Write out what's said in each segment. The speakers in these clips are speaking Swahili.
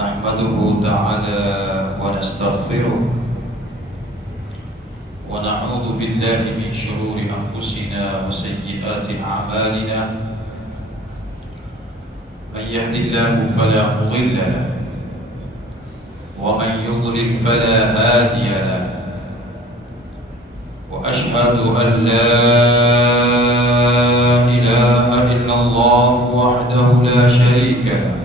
نحمده تعالى ونستغفره ونعوذ بالله من شرور أنفسنا وسيئات أعمالنا. من يهد الله فلا مضل له ومن يضلل فلا هادي له. وأشهد أن لا إله إلا الله وحده لا شريك له،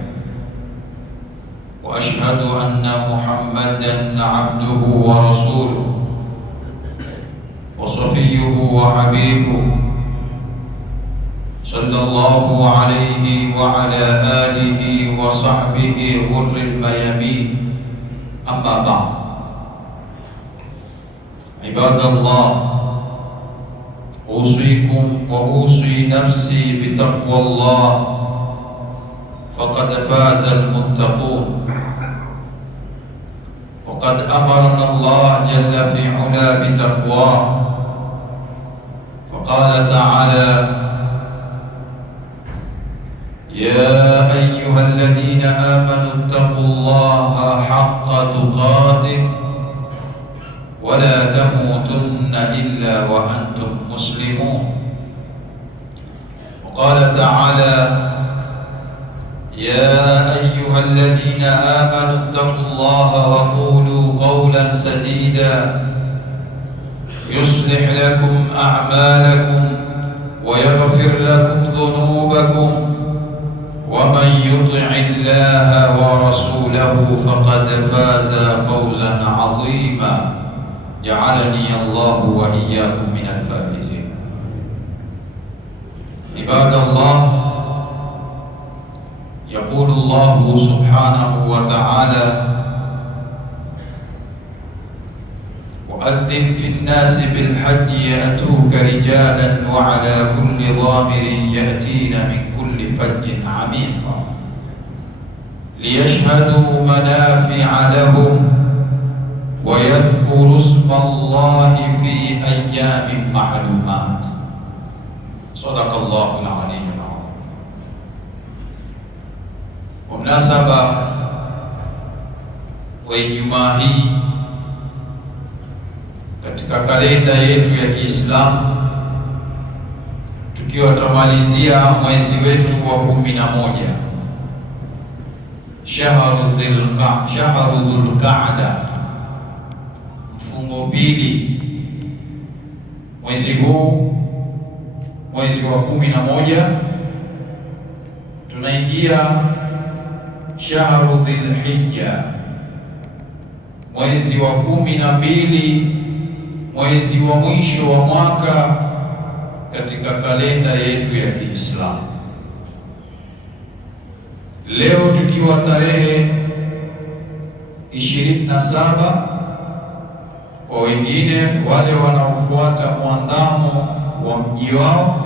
وأشهد أن محمدا عبده ورسوله وصفيه وحبيبه صلى الله عليه وعلى آله وصحبه غر الميامين. أما بعد، عباد الله، أوصيكم وأوصي نفسي بتقوى الله، فقد فاز المتقون. وقد أمرنا الله جل في علا بتقواه، فقال تعالى: يا أيها الذين آمنوا اتقوا الله حق تقاته ولا تموتن إلا وأنتم مسلمون. وقال تعالى: يا أيها الذين آمنوا اتقوا الله وقولوا قولا سديدا يصلح لكم أعمالكم ويغفر لكم ذنوبكم، ومن يطع الله ورسوله فقد فاز فوزا عظيما. جعلني الله وإياكم من الفائزين. عباد الله، يقول الله سبحانه وتعالى: وأذن في الناس بالحج يأتوك رجالا وعلى كل ضامر يأتين من كل فج عميق ليشهدوا منافع لهم ويذكروا اسم الله في أيام معلومات. صدق الله العلي العظيم. Mnasaba wa Ijumaa hii katika kalenda yetu ya Kiislamu, tukiwa tumalizia mwezi wetu wa 11, shahru Dhulqaada, mfungo pili. Mwezi huu, mwezi wa 11, tunaingia shahru Dhulhijja, mwezi wa 12, mwezi wa mwisho wa mwaka katika kalenda yetu ya Kiislamu. Leo tukiwa tarehe 27, kwa wengine wale wanaofuata mwandamo wa mji wao,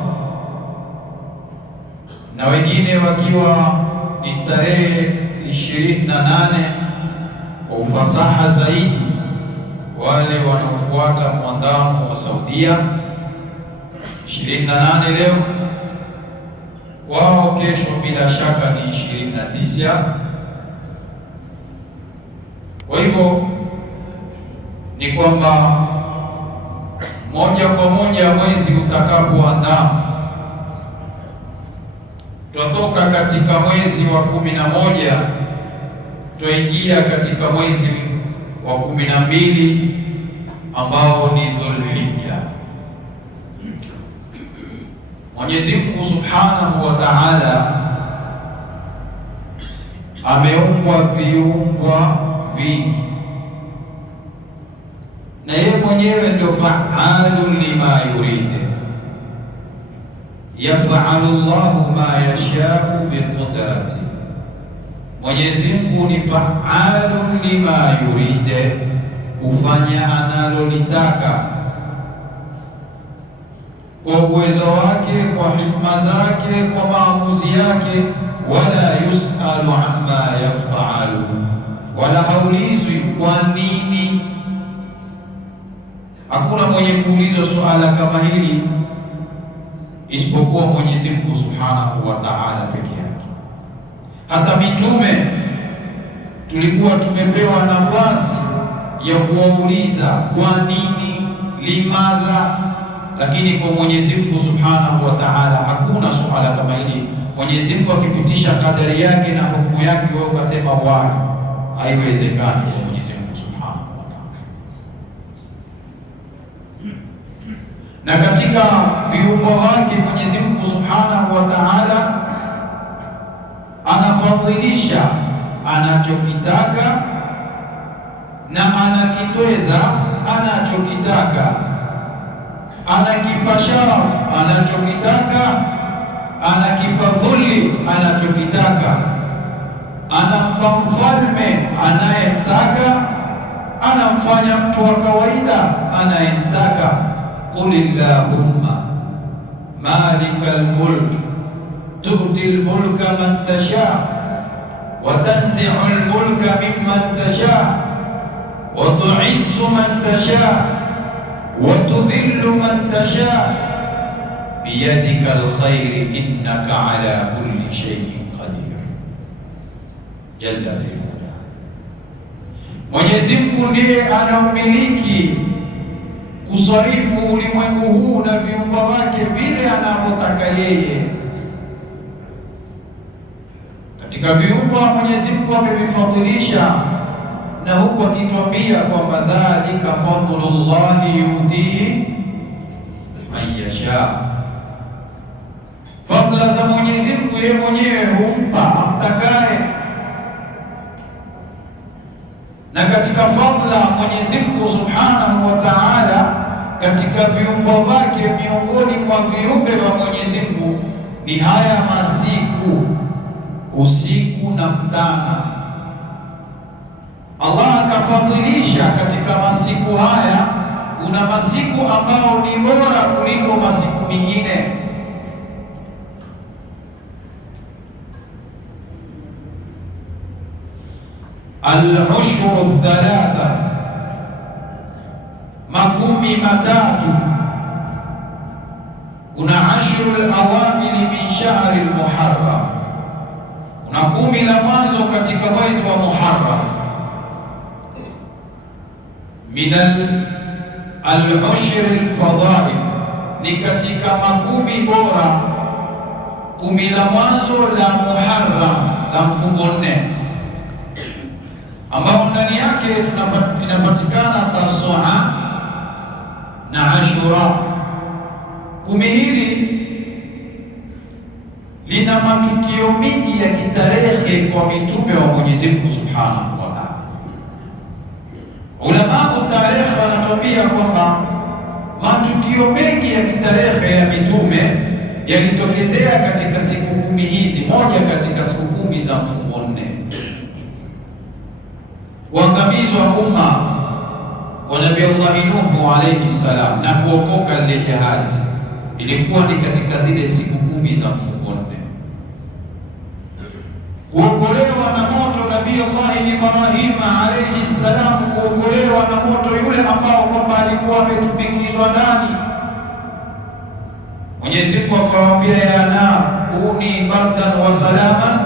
na wengine wakiwa ni tarehe 28 kwa ufasaha zaidi, wale wanaofuata mwandamo wa Saudia 28 leo, wao kesho bila shaka ni 29. Kwa hivyo ni kwamba moja kwa moja mwezi utakapoandama, tutatoka katika mwezi wa 11 tutaingia katika mwezi wa 12 ambao ni Dhulhijja. Mwenyezi Mungu Subhanahu wa Ta'ala ameumba viumba vingi, na yeye mwenyewe ndio fa'alu lima yuride, yaf'alu Allahu ma yasha'u biqudrati. Mwenyezi Mungu ni fa'alu lima yuride, hufanya analolitaka kwa uwezo wake, kwa hikma zake, kwa maamuzi yake. Wala yusalu amma yafalu, wala haulizwi kwa nini. Hakuna mwenye kuulizwa suala kama hili isipokuwa Mwenyezi Mungu Subhanahu wa Ta'ala peke yake. Hata mitume tulikuwa tumepewa nafasi ya kuwauliza kwa nini, limadha, lakini kwa Mwenyezi Mungu Subhanahu wa Ta'ala hakuna suala kama hili. Mwenyezi Mungu akipitisha kadari yake na hukumu yake, wewe ukasema why, haiwezekani kwa Mwenyezi Mungu Subhanahu wa Ta'ala. Na katika viumbe wake Mwenyezi Mungu Subhanahu wa Ta'ala anafadhilisha anachokitaka na anakitweza anachokitaka, anakipa sharafu anachokitaka, anakipa dhulli anachokitaka, anampa mfalme anayemtaka, anamfanya mtu wa kawaida anayemtaka. Qulillahumma malikal mulk tu'til mulka man tasha wa tanzi'ul mulka mimman tasha wa tu'izzu man tasha wa tudhillu man tasha biyadika alkhair innaka ala kulli shay'in qadir. Jalla fi ula, Mwenyezi Mungu ndiye anaumiliki kusarifu ulimwengu huu na viumbe wake vile anavyotaka yeye. Katika viumbe Mwenyezi Mungu amevifadhilisha, na huku akituambia kwamba dhalika fadlullahi yu'tihi man yasha, fadla za Mwenyezi Mungu yeye mwenyewe humpa amtakaye. Na katika fadla Mwenyezi Mungu Subhanahu wa Ta'ala katika viumbe wake, miongoni mwa viumbe wa Mwenyezi Mungu ni haya masiku, usiku na mchana. Allah akafadhilisha katika masiku haya, kuna masiku ambao ni bora kuliko masiku mengine. Al-ushru thalatha, makumi matatu. Kuna ashru al-awamil min shahri al-Muharram, kuna kumi la mwanzo katika mwezi wa Muharram. Min al-ushr al-fadhail, ni katika makumi bora, kumi la mwanzo la Muharram, la mfungo 4, ambao ndani yake inapatikana Tasua na Ashura. Kumi hili lina matukio mengi ya kitarehe kwa mitume wa Mwenyezi Mungu Subhanahu wa Ta'ala. Ulama tarehe wanatuambia kwamba matukio mengi ya kitarehe ya mitume yalitokezea katika siku kumi hizi, moja katika siku kumi za mfungo 4. Kuangamizwa umma wa Nabii Allah Nuhu alayhi salam na kuokoka lile jahazi ilikuwa ni katika zile siku kumi za mfungo 4. Kuokolewa na moto Nabii Allah Ibrahim alayhi salam, kuokolewa na moto yule ambao kwamba alikuwa ametumbikizwa ndani. Mwenyezi Mungu akamwambia, ya nar kuni bardan wa salaman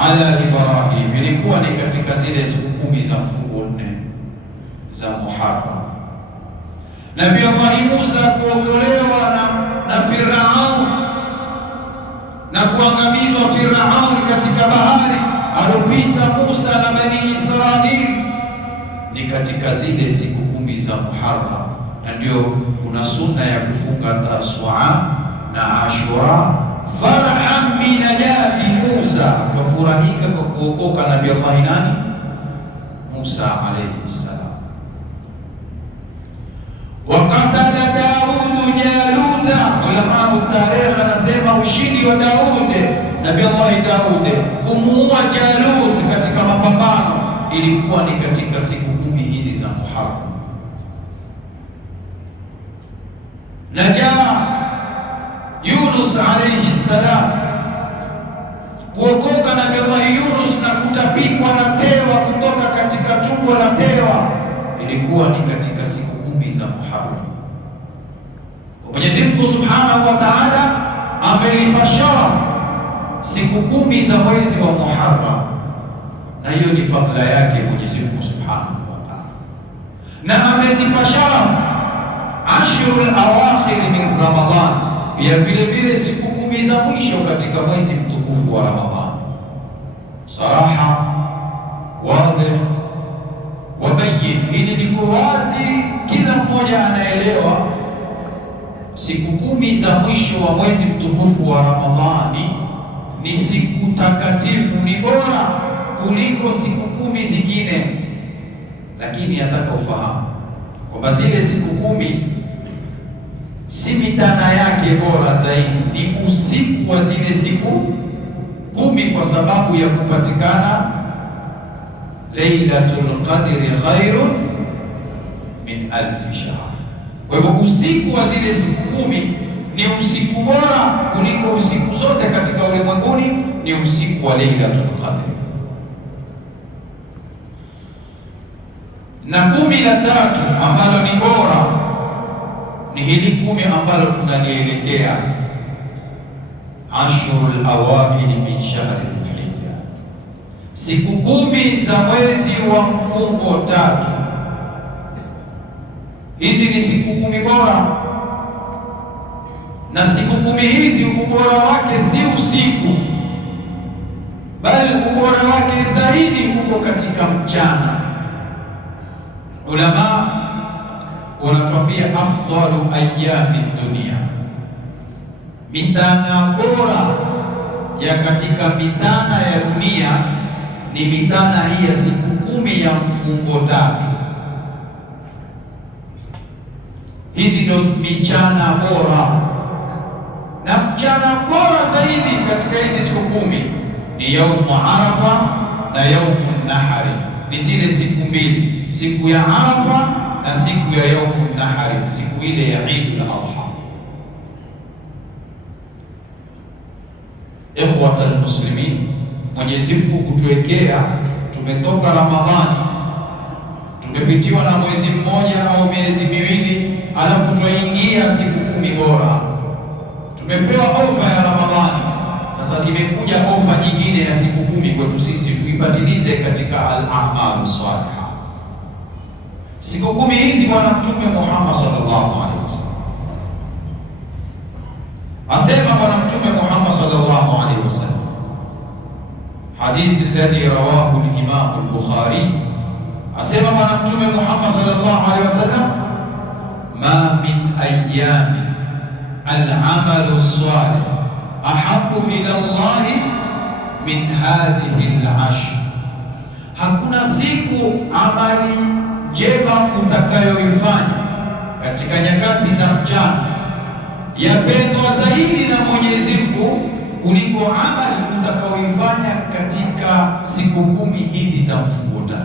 ala Ibrahim. Ilikuwa ni katika zile siku kumi za mfungo 4 za Muharram. Nabii Allah Musa kuokolewa na Firaun na kuangamizwa Firaun katika bahari alopita Musa na Bani Israili, ni katika zile siku kumi za Muharram. Na ndio kuna sunna ya kufunga Tasua na Ashura, farhan binajati Musa, twafurahika kwa kuokoka Nabii Allah nani? Musa alayhi salam. Waqatala Daudu Jaluta, ulama tarikh anasema ushindi wa Daud, Nabii Allah Daud kumuua Jalut katika mapambano ilikuwa ni katika siku kumi hizi za Muharram. Najaa Yunus alayhi salam, kuokoka Nabii Allah Yunus na kutapikwa na tewa kutoka katika tumbo la tewa ilikuwa ni katika siku kumi za Muharram. Mwenyezi Mungu Subhanahu wa Ta'ala amelipa sharafu siku kumi za mwezi wa Muharram, na na hiyo ni fadhila yake Mwenyezi Mungu Subhanahu wa Ta'ala, na amezipa sharafu ashrul awakhir min Ramadhan, pia vile vile siku 10 za mwisho katika mwezi mtukufu wa Ramadhan. Saraha wadhi wabayin, hili liko wazi, kila mmoja anaelewa. Siku 10 za mwisho wa mwezi mtukufu wa Ramadhani ni siku takatifu, ni bora kuliko siku 10 zingine. Lakini nataka ufahamu kwamba zile siku 10 si mitana yake bora zaidi, ni usiku wa zile siku 10, kwa sababu ya kupatikana Lailatul Qadri khairun min alf shahr. Kwa hivyo usiku wa zile siku 10 ni usiku bora kuliko usiku zote katika ulimwenguni, ni usiku wa Lailatul Qadri. Na 13 ambalo ni bora ni hili 10 ambalo tunalielekea, Ashrul awakhir min shahri Dhulhijja, siku 10 za mwezi wa mfungo 3. Hizi ni siku 10 bora, na siku 10 hizi ubora wake si usiku, bali ubora wake zaidi huko katika mchana. Ulama wanatuambia afdalu ayami dunia, mitana bora ya katika mitana ya dunia ni mitana hii ya siku 10 ya mfungo 3. Hizi ndio michana bora, na mchana bora zaidi katika hizi siku 10 ni yaumu Arafa na yaumu Nahari. Ni zile siku 2, siku ya Arafa na siku ya yaumu Nahari, siku ile ya Eid al-Adha. Ikhwatal muslimin, Mwenyezi Mungu kutuwekea, tumetoka Ramadhani, tumepitiwa na mwezi mmoja au miezi miwili, alafu twaingia siku 10 bora. Tumepewa ofa ya Ramadhani, sasa imekuja ofa nyingine ya siku 10 kwetu sisi, tuipatilize katika al-a'malu salihah. Siku 10 hizi Bwana Mtume Muhammad sallallahu alaihi wasallam asema, Bwana Mtume Muhammad sallallahu alaihi wasallam, hadithi alladhi rawahu al-Imam al-Bukhari, asema Bwana Mtume Muhammad sallallahu alaihi wasallam, ma min ayyamin al-amalu salih ahabbu ila Allah min hadhihi al-ashr, hakuna siku amali njema utakayoifanya katika nyakati za mchana yapendwa zaidi na Mwenyezi Mungu kuliko amali utakayoifanya katika siku 10 hizi za mfungo 3.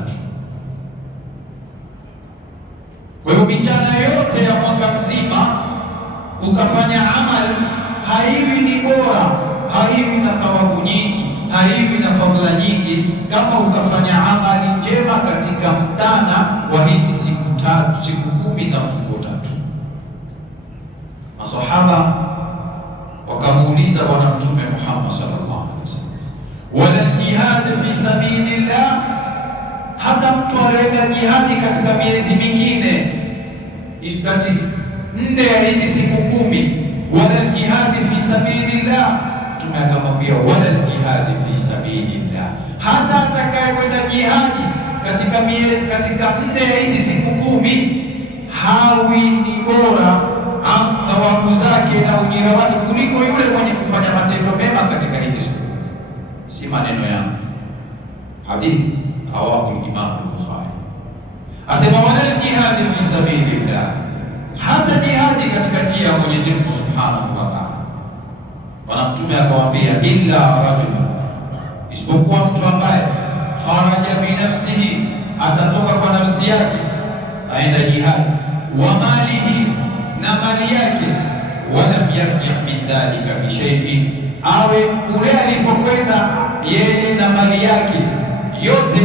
Kwa hiyo michana yote ya mwaka mzima ukafanya amali, haiwi ni bora, haiwi na thawabu nyingi, haiwi na fadhila nyingi kama ukafanya amali njema katika mtana wa hizi siku 3, siku 10 za mfungo 3. Masahaba wakamuuliza Bwana Mtume Muhammad sallallahu alaihi wasallam, wala jihad fi sabilillah, hata mtu anaenda jihadi katika miezi mingine kati 4 ya hizi siku 10, wala jihad fi sabilillah, tumeakamwambia wala jihad fi sabilillah, hata atakayekwenda jihadi katika miezi, katika 4 ya hizi siku 10 hawi ni bora thawabu zake na ujira wake kuliko yule mwenye kufanya matendo mema katika hizi siku. Si maneno yangu, hadithi rawahu al-Imam al-Bukhari. Asema wala jihad fi sabilillah, hata jihadi katika njia ya Mwenyezi Mungu Subhanahu wa Ta'ala. Bwana Mtume akawaambia illa rajul, isipokuwa mtu ambaye kharaja bi nafsihi, atatoka kwa nafsi yake aenda jihadi, wa malihi, na mali yake, walam yarji min dhalika bi shay'in, awe kule alipokwenda yeye na mali yake yote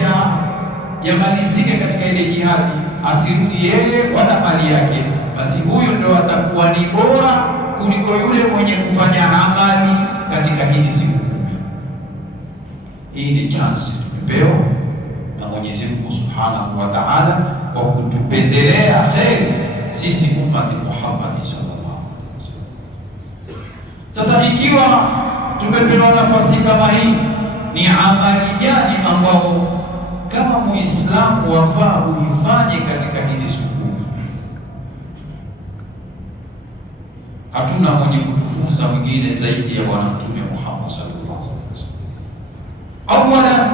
yamalizike katika ile jihadi, asirudi yeye wala mali yake, basi huyu ndio atakuwa ni bora kuliko yule mwenye kufanya amali katika hizi siku 10. Hii ni chance tumepewa na Mwenyezi Mungu Subhanahu wa Ta'ala kwa kutupendelea kheri sisi ummati Muhammad sallallahu alaihi wasallam. Sasa ikiwa tumepewa nafasi kama hii, ni amali gani ambao kama Muislamu wafaa uifanye katika hizi siku? Hatuna mwenye kutufunza mwingine zaidi ya Bwana Mtume Muhammad sallallahu alaihi wasallam. Awala,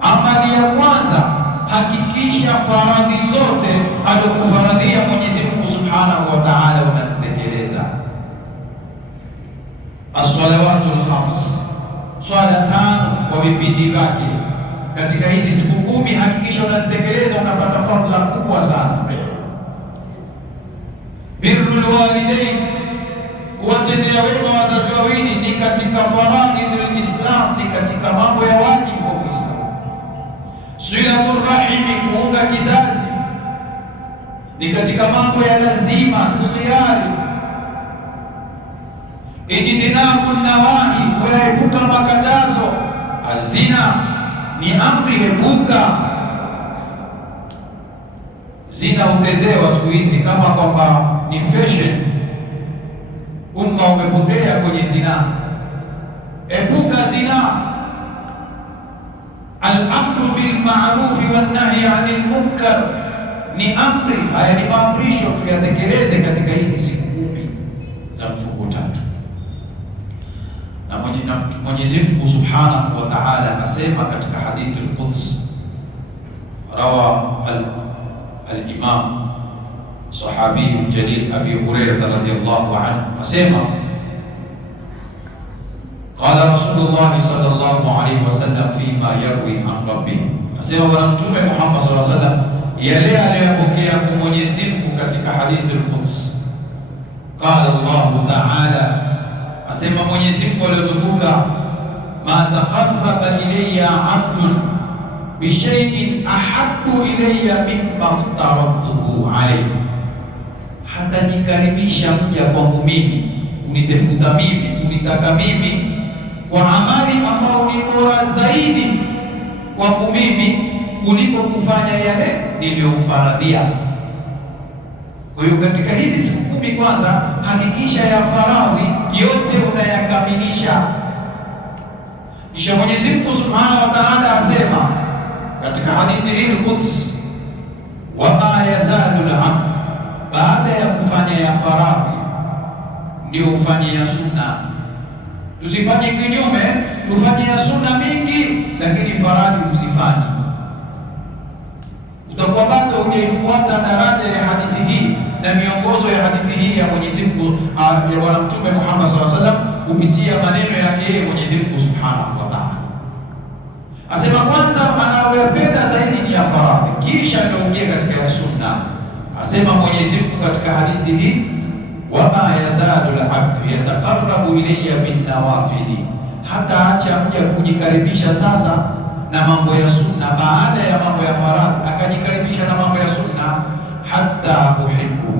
amali ya kwanza, hakikisha faradhi zote alizokufaradhia Mwenyezi Mungu Subhanahu wa Ta'ala unazitekeleza. As-salawatul khams, swala tano kwa vipindi vyake katika hizi siku 10, hakikisha unazitekeleza, unapata fadhila kubwa sana. Birrul walidain, kuwatendea wema wazazi wawili, ni katika faradhil Islam, ni katika mambo ya wajibu wa Muislamu. Silatul rahimi, kuunga kizazi, ni katika mambo ya lazima, si khiari. Ijtinabun nawahi, kuepuka makatazo. Azina ni amri, epuka zina. Utezewa siku hizi kama kwamba ni fashion, umma umepotea kwenye zina. Epuka zina. Al-amru bil ma'ruf wan nahy 'anil munkar, ni amri. Haya ni maamrisho, tuyatekeleze katika hizi siku 10 za mfungo tatu. Na Mwenyezi Mungu Subhanahu wa Ta'ala asema katika hadithi al-Quds, rawa al-Imam sahabi jalil Abi Hurairah radhiyallahu anhu, asema qala Rasulullah sallallahu alayhi wasallam fima yarwi an rabbih, asema Bwana Mtume Muhammad sallallahu alayhi wasallam yale aliyopokea kwa Mwenyezi Mungu katika hadithi al-Quds. Qala Allah Ta'ala, asema Mwenyezi Mungu aliyotukuka, ma taqarraba ilayya 'abdun bi shay'in ahabbu ilayya mimma aftaratuhu alayhi, hata nikaribisha mja kwangu mimi, unitefuta mimi, unitaka mimi kwa amali ambao ni bora zaidi kwangu mimi kuliko kufanya yale niliyofaradhia. Kwa hiyo katika hizi siku 10 kwanza, hakikisha ya faradhi yote unayakamilisha. Kisha Mwenyezi Mungu Subhanahu wa Ta'ala asema katika hadithi hii al-Quds, wama yazalu al-'abd, baada ya kufanya ya faradhi ndio ufanye ya sunna. Tusifanye kinyume, tufanye ya sunna mingi lakini faradhi usifanye. Utakuwa bado hujaifuata daraja ya hadithi hii na miongozo ya hadithi hii ya Mwenyezi Mungu ya Bwana Mtume Muhammad sallallahu alaihi wasallam kupitia maneno yake yeye Mwenyezi Mungu Subhanahu wa Ta'ala. Asema kwanza anayoyapenda zaidi ni ya faradhi, kisha ndio uje katika ya sunna. Asema Mwenyezi Mungu katika hadithi hii, wama yazalu al-'abdu yataqarrabu ilayya bin nawafili, hata acha mja kujikaribisha sasa na mambo ya sunna, baada ya mambo ya faradhi akajikaribisha na mambo ya sunna, hata uhibbu.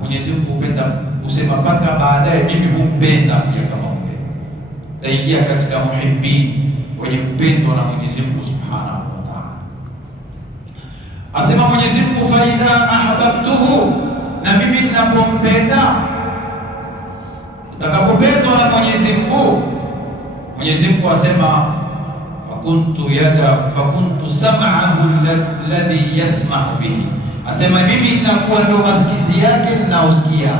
Mwenyezi Mungu hupenda, usema mpaka baadaye mimi humpenda mja kama yule, taingia katika muhibbin, wenye kupendwa na Mwenyezi Mungu Subhanahu wa Ta'ala. Asema Mwenyezi Mungu, fa idha ahbabtuhu, na mimi ninapompenda, utakapopendwa na Mwenyezi Mungu, Mwenyezi Mungu asema fakuntu sam'ahu alladhi yasma'u bihi, asema mimi ninakuwa ndio masikizi yake ninaosikia.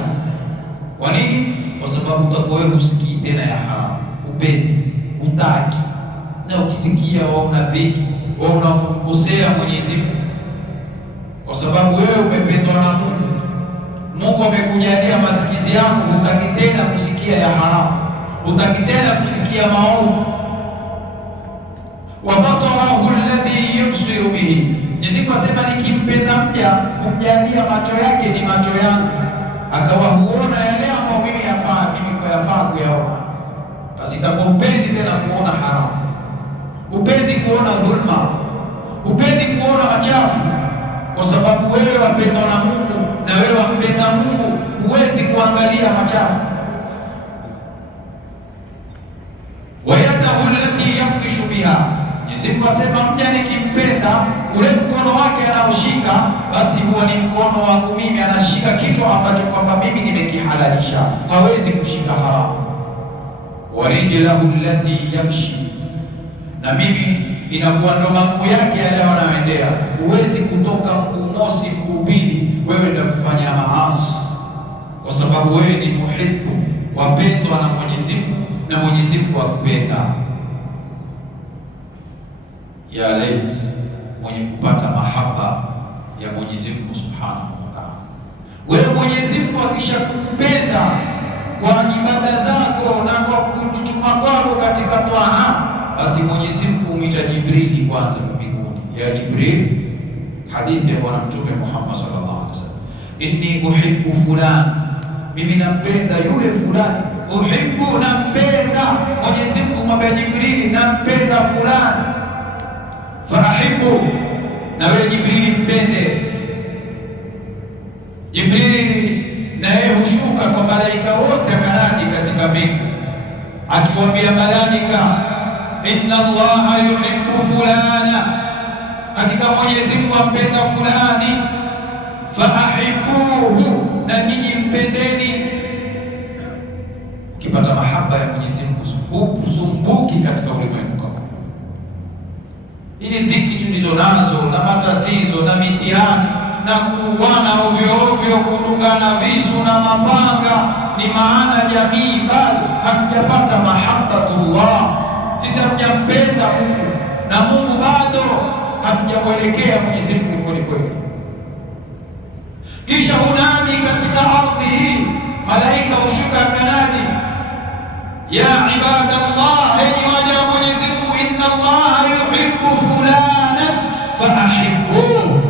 Kwa nini? Kwa sababu utakuwa wewe usikii tena ya haramu, upendi, utaki, na ukisikia waona dhiki, waona kukosea Mwenyezi Mungu, kwa sababu wewe umependwa na Mungu. Mungu amekujalia masikizi yako, utaki tena kusikia ya haramu, utaki tena kusikia maovu. Wa basarahu alladhi yubsiru bihi, Mwenyezi Mungu asema nikimpenda mja kumjalia macho yake ni macho yangu, akawa huona yale ambayo mimi yafaa kuyaona. Basi itakuwa upendi tena kuona haramu, upendi kuona dhulma, upendi kuona machafu, kwa sababu wewe wapendwa na Mungu na wewe wampenda Mungu, huwezi kuangalia machafu. Wa yadahu allati yabtishu biha, Mwenyezi Mungu asema mja nikimpenda ule mkono wake anaoshika basi huwa ni mkono wangu mimi, anashika kitu ambacho kwamba mimi nimekihalalisha, hawezi kushika haramu. Warijlahu allati yamshi, na mimi inakuwa ndo mguu yake yale anayoendea. Huwezi kutoka mguu mosi mguu pili wewe ndio kufanya maasi, kwa sababu wewe ni muhibbu, wapendwa na Mwenyezi Mungu na Mwenyezi Mungu akupenda. Ya lait mwenye kupata mahaba ya Mwenyezi Mungu Subhanahu wa Ta'ala. Wewe Mwenyezi Mungu akishakupenda kwa ibada zako na kwa kujituma kwako katika toaa, basi Mwenyezi Mungu humwita Jibrili kwanza mbinguni, ya Jibril, hadithi ya Bwana Mtume Muhammad sallallahu alaihi wasallam, inni uhibbu fulan, mimi nampenda yule fulani. Uhibbu, nampenda. Mwenyezi Mungu mwambia Jibrili, nampenda fulani. Fahibbu, na wewe Jibrili mpende. Jibrili na yeye hushuka kwa malaika wote akanadi katika mbingu akiwaambia malaika, inna Allaha yuhibbu fulana, hakika Mwenyezi Mungu ampenda fulani. Fahibbuhu, na nyinyi mpendeni. Ukipata mahaba ya Mwenyezi Mungu usumbuki katika ulimwengu. Ili dhiki tulizo nazo na matatizo na mitihani na kuuana ovyo ovyo, kudungana visu na mapanga, ni maana jamii bado hatujapata mahabbatullah. Sisi hatujampenda Mungu na Mungu bado hatujamwelekea Mwenyezi Mungu kweli kweli. Kisha unadi katika ardhi hii, malaika hushuka kanadi, ya ibadallah, enyi waja wa Mwenyezi Mungu, inna Allaha yuhibbu fulana fahibbuhu,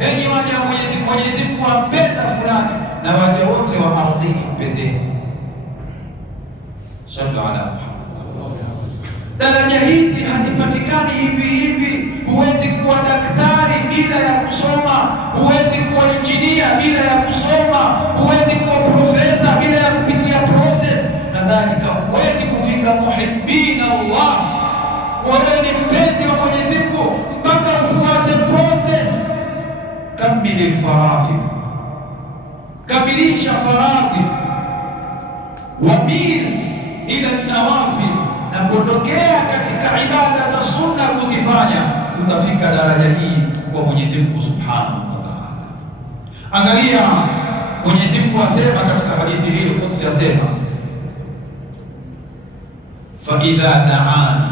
enyi waja wa Mwenyezi Mungu, Mwenyezi Mungu ampenda fulani na waja wote wa ardhini mpendeni. Sallu ala Muhammad. Daraja hizi hazipatikani hivi hivi. Huwezi kuwa daktari bila ya kusoma, huwezi kuwa injinia bila ya kusoma, huwezi kuwa profesa bila ya kupitia process. Nadhalika huwezi kufika muhibbina Allah, wewe ni mpenzi wa Mwenyezi Mungu, mpaka ufuate process. Kamili faradhi, kamilisha faradhi, wamil ila nawafil, na kuondokea katika ibada za sunna kuzifanya, utafika daraja hii kwa Mwenyezi Mungu Subhanahu wa Ta'ala. Angalia Mwenyezi Mungu asema katika hadithi hii Qudsi, asema fa idha da'ani,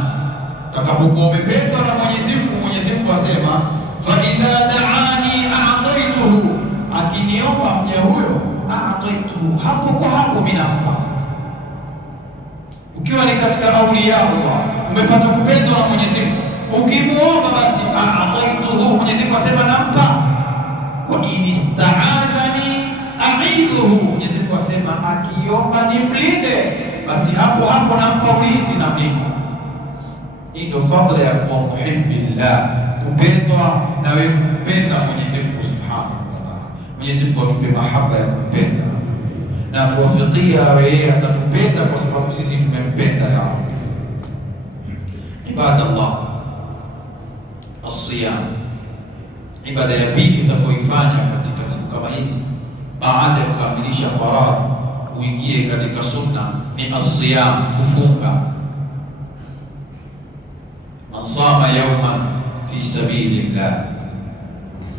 takapokuwa umependwa na Mwenyezi Mungu, Mwenyezi Mungu asema fa idha da'ani a'taituhu, akiniomba mja huyo a'taituhu, hapo kwa hapo mimi nampa. Ukiwa ni katika auliya Allah, umepata kupendwa na Mwenyezi Mungu, ukimuomba basi a'taituhu, Mwenyezi Mungu asema nampa. Wa in ista'adani a'idhuhu, Mwenyezi Mungu asema akiomba nimlinde, basi hapo hapo nampa ulinzi na mlinda. Hii ndio fadhila ya kuwa muhibbillah, kupendwa na wewe kumpenda Mwenyezi Mungu Subhanahu wa Ta'ala. Mwenyezi Mungu atupe mahaba ya kumpenda na tuwafikia yeye atatupenda kwa sababu sisi tumempenda. Ya ibadallah, as-siyam, ibada ya pili utakayoifanya katika siku kama hizi baada ya kukamilisha faradhi uingie katika sunna ni as-siyam, kufunga. Man sama yawman fi sabilillah,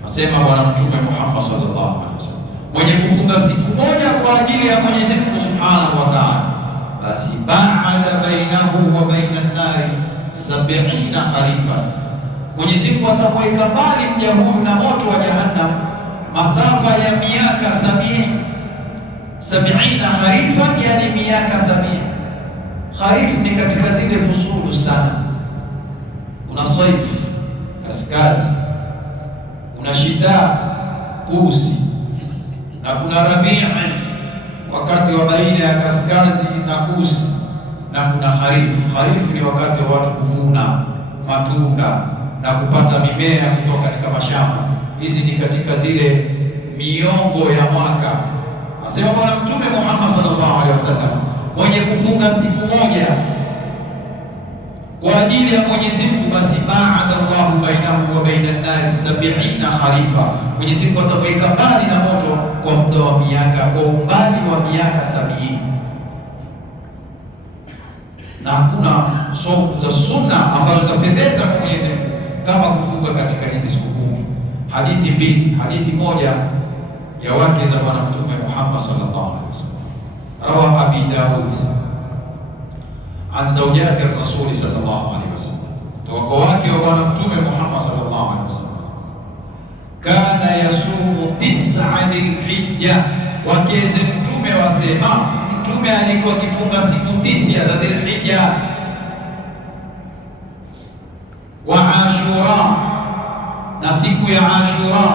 asema Bwana Mtume Muhammad sallallahu alaihi wasallam, mwenye kufunga siku moja kwa ajili ya Mwenyezi Mungu Subhanahu wa Ta'ala, basi ba'ada bainahu wa baina an-nari 70 kharifan, Mwenyezi Mungu atamweka mbali mja huyu na moto wa Jahannam masafa ya miaka 70 kharifan, yani miaka 70. Kharif ni katika zile fusulu sana. Kuna saif kaskazi, kuna shida kusi, na kuna rabii wakati wa baina ya kaskazi na kusi, na kuna kharif. Kharif ni wakati wa watu kuvuna matunda na kupata mimea kutoka katika mashamba. Hizi ni katika zile miongo ya mwaka. Asema Bwana Mtume Muhammad sallallahu alaihi wasallam, mwenye kufunga siku moja kwa ajili ya Mwenyezi Mungu, basi baada Allahu bainahu wa baina an-nari 70 kharifa, Mwenyezi Mungu ataweka mbali na moto kwa muda wa miaka, kwa umbali wa miaka 70. Na hakuna somo za sunna ambazo zapendeza kwa Mwenyezi Mungu kama kufunga katika hizi siku 10. Hadithi mbili, hadithi moja ya wake za Bwana Mtume Muhammad sallallahu alaihi wasallam, rawa Abi Daud an zawjati Rasul sallallahu alaihi wasallam, toka wake wa Bwana Mtume Muhammad sallallahu alaihi wasallam, kana yasumu 9 Dhulhijja, wakeze Mtume wasema, Mtume alikuwa akifunga siku 9 za Dhulhijja, wa Ashura, na siku ya Ashura,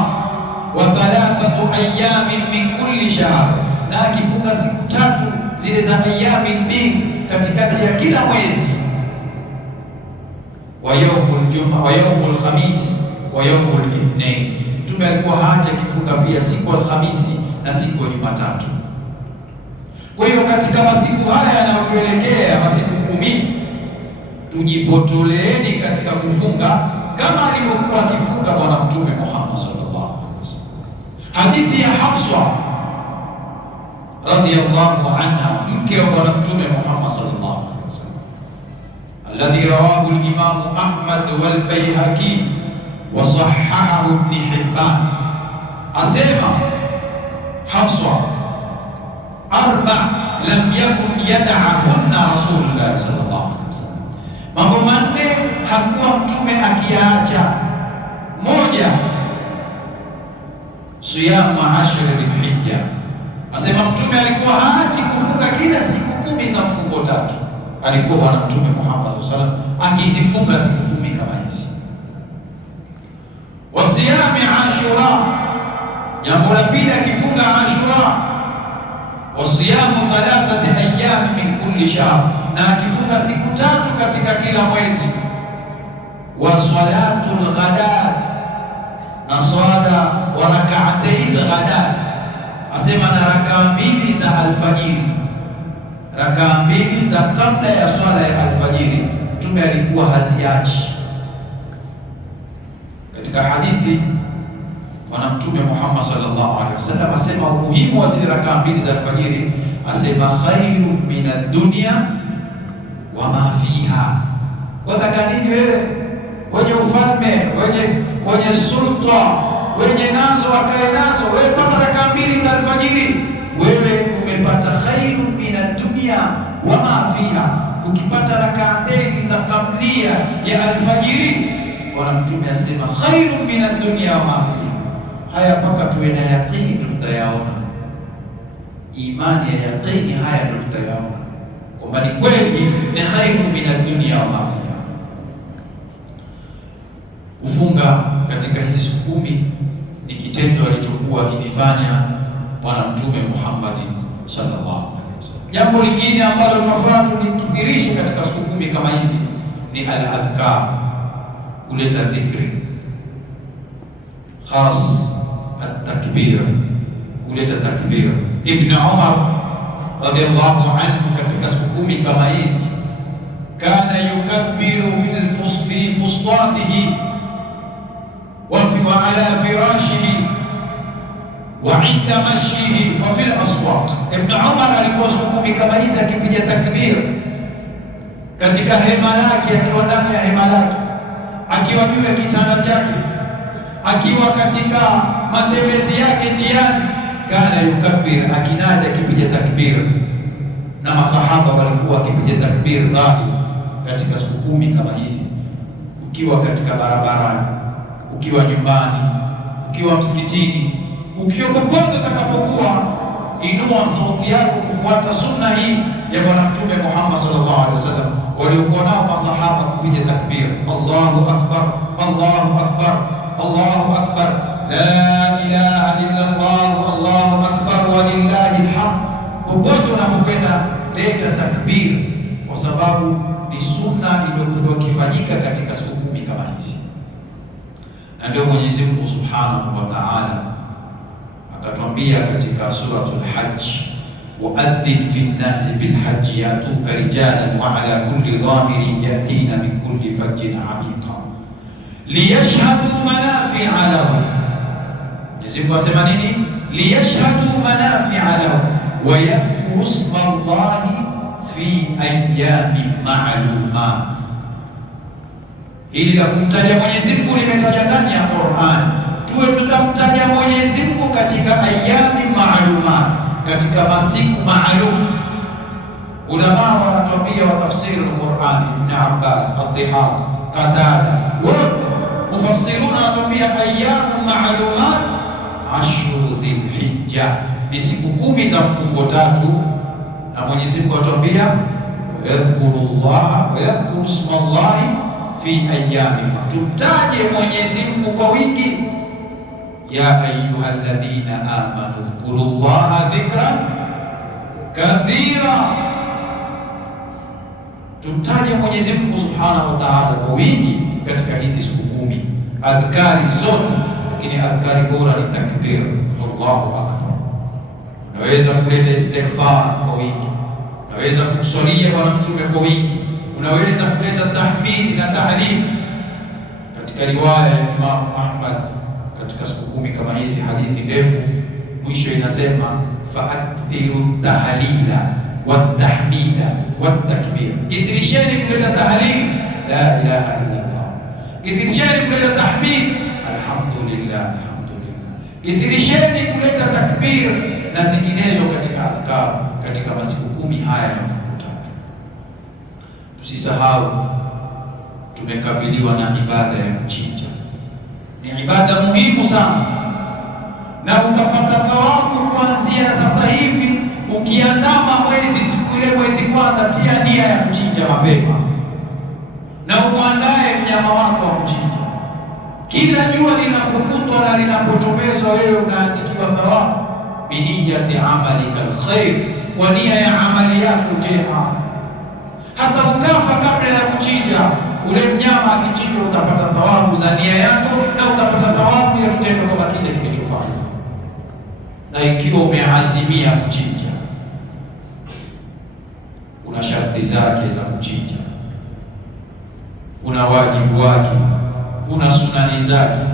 wa 3 ayamin min kulli shahr, na akifunga siku 3 zile za ayamin mbili katikati ya kila mwezi, wa yaumul jumaa wa yaumul khamis wa yaumul ithnain. Mtume alikuwa haacha akifunga pia siku Alhamisi na siku ya Jumatatu. Kwa hiyo katika masiku haya yanayotuelekea masiku 10, tujipotoleeni katika kufunga kama alivyokuwa akifunga Bwana Mtume Muhammad sallallahu alaihi wasallam. Hadithi ya Hafsa radhiyallahu anha, mke wa Bwana Mtume Muhammad sallallahu alaihi wasallam, alladhi rawahu al-Imam Ahmad wal Bayhaqi wa sahahahu Ibn Hibban, asema Hafsa, 4 lam yakun yad'ahunna Rasulullah sallallahu alaihi wasallam, mambo 4 hakuwa Mtume akiyaacha. 1, siyamu 10 Dhulhijja, asema Mtume alikuwa haachi kufunga kila siku 10 za mfungo 3. Alikuwa Bwana Mtume Muhammad sallallahu alaihi wasallam akizifunga siku 10 kama hizi. Wasiyami Ashura, jambo la pili akifunga Ashura. Wasiyamu 3 ayyam min kulli shahr, na akifunga siku 3 katika kila mwezi. Wa salatul ghadat, na swala wa rak'atayn ghadat, asema na rakaa 2 za alfajiri, rakaa 2 za kabla ya swala ya alfajiri Mtume alikuwa haziachi. Katika hadithi Bwana Mtume Muhammad sallallahu alaihi wasallam asema umuhimu wa zile rakaa 2 za alfajiri, asema khairu min ad-dunya wa ma fiha. Wataka nini wewe? Wenye ufalme, wenye sulta, wenye nazo wakae nazo, wewe pata rakaa 2 za alfajiri, wewe umepata khairu min ad-dunya wa ma fiha. Ukipata rakaa 2 za kablia ya alfajiri, Bwana Mtume asema khairu min ad-dunya wa ma fiha. Haya mpaka tuwe na yaqini ndio tutayaona, imani ya yaqini, haya ndio tutayaona kwamba ni kweli ni khairu min ad-dunya wa ma fiha. Kufunga katika hizi siku 10 ni kitendo alichokuwa akifanya Bwana Mtume Muhammad sallallahu alaihi wasallam. Jambo lingine ambalo tunafaa tulikithirishe katika siku 10 kama hizi ni al-adhkar, kuleta dhikri, khas at-takbir, kuleta takbir. Ibn Umar radhiyallahu anhu katika siku 10 kama hizi kana yukabbiru fi fustatihi wa ala firashihi wa inda mashihi wa fil aswaq. Ibn Umar alikuwa siku 10 kama hizi akipiga takbir katika hema lake, akiwa ndani ya hema lake, akiwa juu ya kitanda chake, akiwa katika matembezi yake njiani, kana yukabbir, akinada, akipiga takbir. Na masahaba walikuwa wakipiga takbir dhahir katika siku 10 kama hizi. Ukiwa katika barabarani, ukiwa nyumbani, ukiwa msikitini, ukiwa popote utakapokuwa, inua sauti yako kufuata sunna hii ya Bwana Mtume Muhammad sallallahu alaihi wasallam waliokuwa nao masahaba, kupiga takbir, Allahu akbar, Allahu akbar, Allahu akbar, la ilaha illa Allah, Allahu akbar wa lillahi alhamd. Popote unapokwenda leta takbir, kwa sababu ni sunna iliyokuwa ikifanyika katika siku 10 kama hizi. Na ndio Mwenyezi Mungu Subhanahu wa Ta'ala akatuambia katika suratul Hajj, waadhin fi nnasi bilhaji yatuka rijalan wa ala kulli dhamirin yatina min kulli fajjin amiqa liyashhadu manafi'a lahum. Mwenyezi Mungu asema nini? Liyashhadu manafi'a lahum wa yadhkuru isma Allahi fi ayyamin ma'lumat. Hili la kumtaja Mwenyezi Mungu limetaja ndani ya Qur'an. Tuwe tutamtaja Mwenyezi Mungu katika ayami maalumat, katika masiku maalum. Ulama wanatuambia wa tafsiri al-Qur'an, Ibn Abbas, Ad-Dhihak, Qatada, wote mufassiruna wanatuambia ayamu maalumat ashru Dhil-Hijja, ni siku 10 za mfungo tatu. Na Mwenyezi Mungu atuambia yadhkurullaha wa yadhkuru isma Allahi fi ayyamin, tumtaje Mwenyezi Mungu kwa wingi. Ya ayyuhalladhina amanu dhkurullaha dhikran kathira, tumtaje Mwenyezi Mungu subhanahu wa ta'ala kwa wingi katika hizi siku 10, adhkari zote. Lakini adhkari bora ni takbir, Allahu akbar. Unaweza kuleta istighfar kwa wingi, unaweza kumswalia Bwana Mtume kwa wingi, unaweza kuleta tahmid na tahlil. Katika riwaya ya Imam Ahmad katika siku 10 kama hizi, hadithi ndefu, mwisho inasema fa'akthiru tahlila watahmida watakbir, kithirisheni kuleta tahlil la ilaha illa Allah, kithirisheni kuleta tahmid alhamdulillah alhamdulillah, kithirisheni kuleta takbir na zinginezo katika adhkar katika masiku 10 haya ya mfungo tatu. Tusisahau tumekabiliwa na ibada ya kuchinja. Ni ibada muhimu sana, na utapata thawabu kuanzia sasa hivi. Ukiandama mwezi, siku ile mwezi kwanza, tia nia ya kuchinja mapema na umwandae mnyama wako wa kuchinja. Kila jua linapokutwa na linapochomezwa, wewe unaandikiwa thawabu biniyati amalika alkhair, kwa nia ya amali yako njema. Hata ukafa kabla ya kuchinja, ule mnyama akichinjwa utapata thawabu za nia yako na utapata thawabu ya kitendo kama kile kilichofanywa. Na ikiwa umeazimia kuchinja, kuna sharti zake za kuchinja, kuna wajibu wake, kuna sunani zake.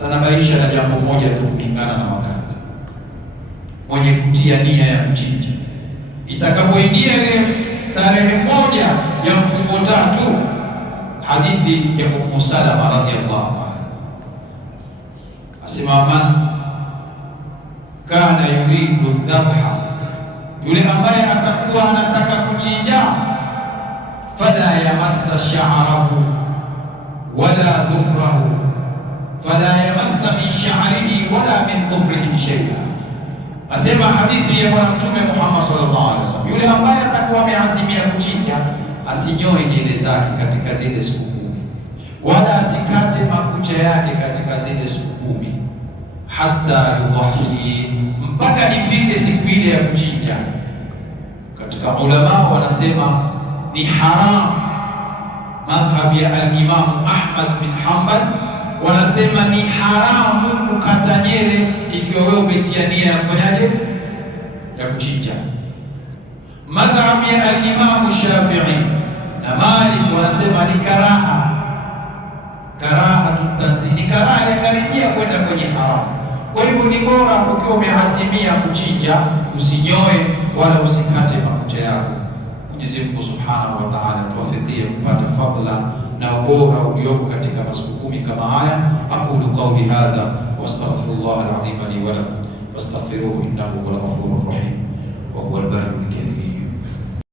Tanabaisha na jambo moja tu kulingana na wakati. Mwenye kutia nia ya kuchinja, itakapoingia ile tarehe 1 ya mfungo tatu, hadithi ya Ummu Salama radhiyallahu anha asema, man kana yuridu dhabha, yule ambaye atakuwa anataka kuchinja, fala yamassa sha'rahu wala dhufrahu, fala yamassa min sha'rihi wala min dhufrihi shay'a. Asema hadithi ya Bwana Mtume Muhammad sallallahu alaihi wasallam, yule ambaye atakuwa ameazimia kuchinja asinyoe nywele zake katika zile siku 10, wala asikate makucha yake katika zile siku 10, hata yudhahi, mpaka ifike siku ile ya kuchinja. Katika ulama wanasema ni haram. Madhhab ya al-Imam Ahmad bin Hanbal wanasema ni haramu kukata nywele ikiwa wewe umetia nia ya kufanyaje, ya kuchinja. Madhhab ya al-Imam Shafi'i na Malik wanasema ni karaha, karaha tanzih, ni karaha ya karibia kwenda kwenye haramu. Kwa hivyo ni bora ukiwa umeazimia kuchinja usinyoe wala usikate makucha yako. Mwenyezi Mungu Subhanahu wa Ta'ala tuwafikie kupata fadhila na ubora ulioko katika masiku 10 kama haya. Aqulu qawli hadha wastaghfirullah al-azim li wa lakum wastaghfiruhu innahu huwal ghafurur rahim wa huwal barrul karim.